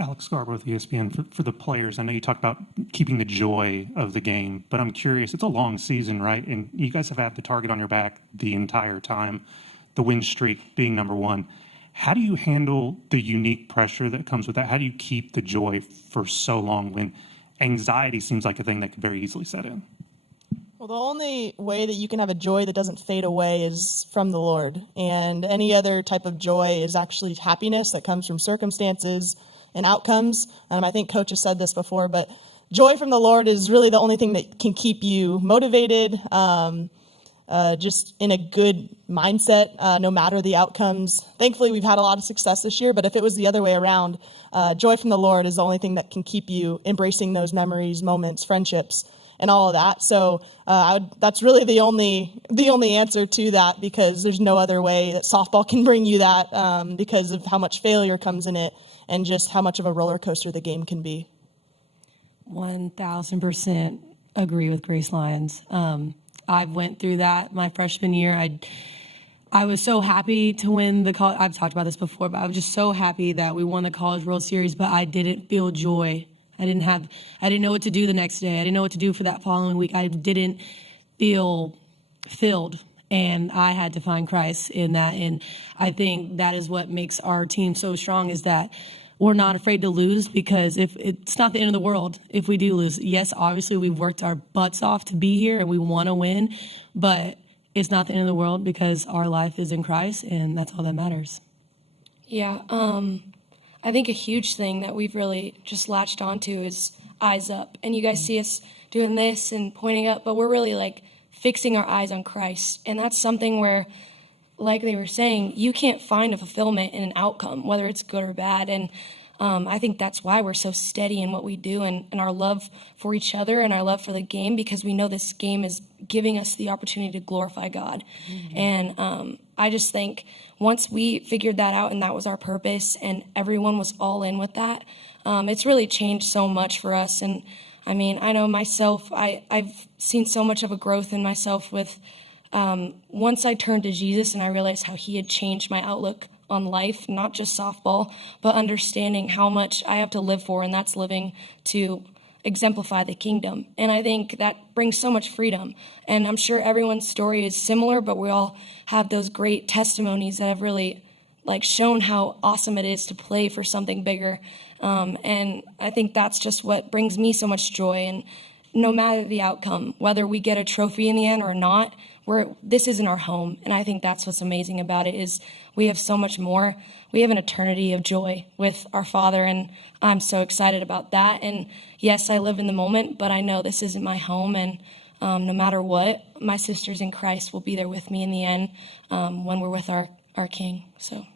Alex Scarborough with ESPN. For the players, I know you talked about keeping the joy of the game, but I'm curious, it's a long season, right? And you guys have had the target on your back the entire time, the win streak being number one. How do you handle the unique pressure that comes with that? How do you keep the joy for so long when anxiety seems like a thing that could very easily set in? Well, the only way that you can have a joy that doesn't fade away is from the Lord. And any other type of joy is actually happiness that comes from circumstances and outcomes. I think Coach has said this before, but joy from the Lord is really the only thing that can keep you motivated, just in a good mindset, no matter the outcomes. Thankfully, we've had a lot of success this year, but if it was the other way around, joy from the Lord is the only thing that can keep you embracing those memories, moments, friendships, and all of that. So that's really the only answer to that, because there's no other way that softball can bring you that, because of how much failure comes in it and just how much of a roller coaster the game can be. 1,000% agree with Grace Lyons. I went through that my freshman year. I was so happy to win the college. I've talked about this before, but I was just so happy that we won the College World Series, but I didn't feel joy. I didn't know what to do the next day. I didn't know what to do for that following week. I didn't feel filled, and I had to find Christ in that. And I think that is what makes our team so strong, is that we're not afraid to lose, because if it's not the end of the world if we do lose. Yes, obviously we've worked our butts off to be here and we want to win, but it's not the end of the world because our life is in Christ, and that's all that matters. Yeah, I think a huge thing that we've really just latched onto is eyes up. And you guys see us doing this and pointing up, but we're really like fixing our eyes on Christ. And that's something where, like they were saying, you can't find a fulfillment in an outcome, whether it's good or bad. And I think that's why we're so steady in what we do, and our love for each other and our love for the game, because we know this game is giving us the opportunity to glorify God. Mm-hmm. And I just think once we figured that out and that was our purpose and everyone was all in with that, it's really changed so much for us. And I mean, I know myself, I've seen so much of a growth in myself with once I turned to Jesus and I realized how he had changed my outlook on life, not just softball, but understanding how much I have to live for, and that's living to exemplify the kingdom. And I think that brings so much freedom. And I'm sure everyone's story is similar, but we all have those great testimonies that have really shown how awesome it is to play for something bigger. And I think that's just what brings me so much joy. And no matter the outcome, whether we get a trophy in the end or not, this isn't our home. And I think that's what's amazing about it, is we have so much more. We have an eternity of joy with our Father, and I'm so excited about that. And yes, I live in the moment, but I know this isn't my home, and no matter what, my sisters in Christ will be there with me in the end, when we're with our King. So